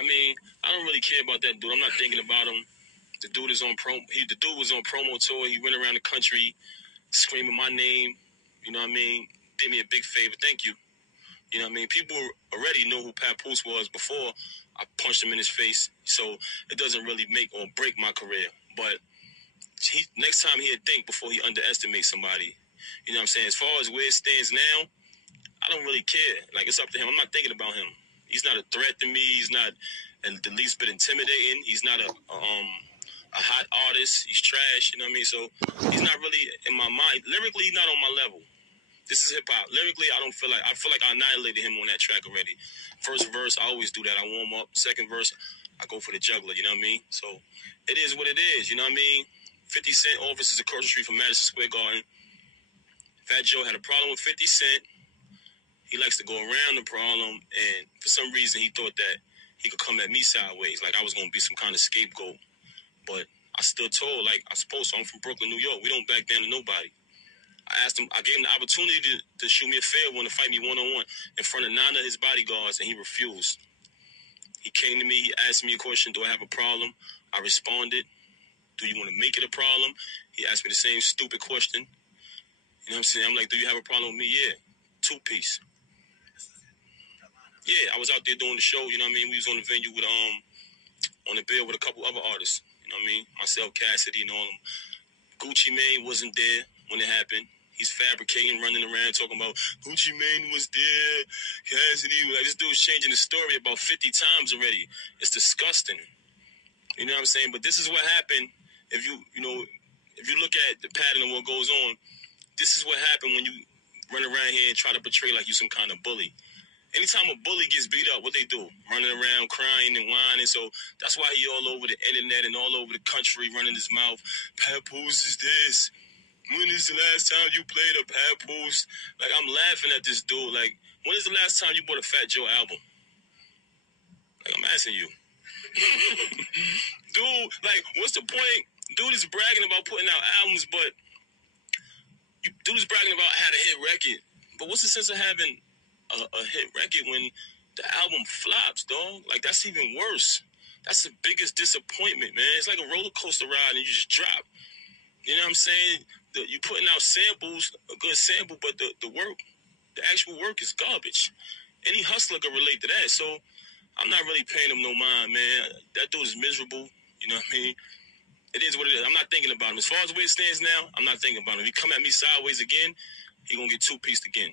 I mean, I don't really care about that dude. I'm not thinking about him. The dude is on the dude was on promo tour. He went around the country screaming my name. You know what I mean? Did me a big favor. Thank you. You know what I mean? People already know who Papoose was before I punched him in his face. So it doesn't really make or break my career. But next time he'll think before he underestimates somebody. You know what I'm saying? As far as where it stands now, I don't really care. Like, it's up to him. I'm not thinking about him. He's not a threat to me. He's not the least bit intimidating. He's not a hot artist. He's trash. You know what I mean? So he's not really in my mind. Lyrically, he's not on my level. This is hip hop. Lyrically, I feel like I annihilated him on that track already. First verse, I always do that. I warm up. Second verse, I go for the juggler. You know what I mean? So it is what it is. You know what I mean? 50 Cent office is across the street from Madison Square Garden. Fat Joe had a problem with 50 Cent. He likes to go around the problem, and for some reason, he thought that he could come at me sideways, like I was going to be some kind of scapegoat. But I stood tall like I supposed to. I'm from Brooklyn, New York. We don't back down to nobody. I gave him the opportunity to shoot me a fair one, to fight me one-on-one in front of 9 of his bodyguards, and he refused. He came to me, he asked me a question, do I have a problem? I responded, do you want to make it a problem? He asked me the same stupid question. You know what I'm saying? I'm like, do you have a problem with me? Yeah. 2-piece. Yeah, I was out there doing the show, you know what I mean? We was on the venue with, on the bill with a couple other artists, you know what I mean? Myself, Cassidy, and all them. Gucci Mane wasn't there when it happened. He's fabricating, running around, talking about Gucci Mane was there, Cassidy. Like, this dude's changing the story about 50 times already. It's disgusting. You know what I'm saying? But this is what happened if you look at the pattern of what goes on. This is what happened when you run around here and try to portray like you some kind of bully. Anytime a bully gets beat up, what they do? Running around, crying and whining. So that's why he all over the internet and all over the country running his mouth. Papoose is this. When is the last time you played a Papoose? Like, I'm laughing at this dude. Like, when is the last time you bought a Fat Joe album? Like, I'm asking you. Dude, like, what's the point? Dude is bragging about putting out albums, but dude is bragging about how to hit record. But what's the sense of having a hit record when the album flops, dog? Like, that's even worse. That's the biggest disappointment, man. It's like a roller coaster ride and you just drop. You know what I'm saying? You putting out samples, a good sample, but the work, the actual work is garbage. Any hustler can relate to that. So I'm not really paying him no mind, man. That dude is miserable. You know what I mean? It is what it is. I'm not thinking about him. As far as where it stands now, I'm not thinking about him. If he come at me sideways again, he gonna get 2-pieced again.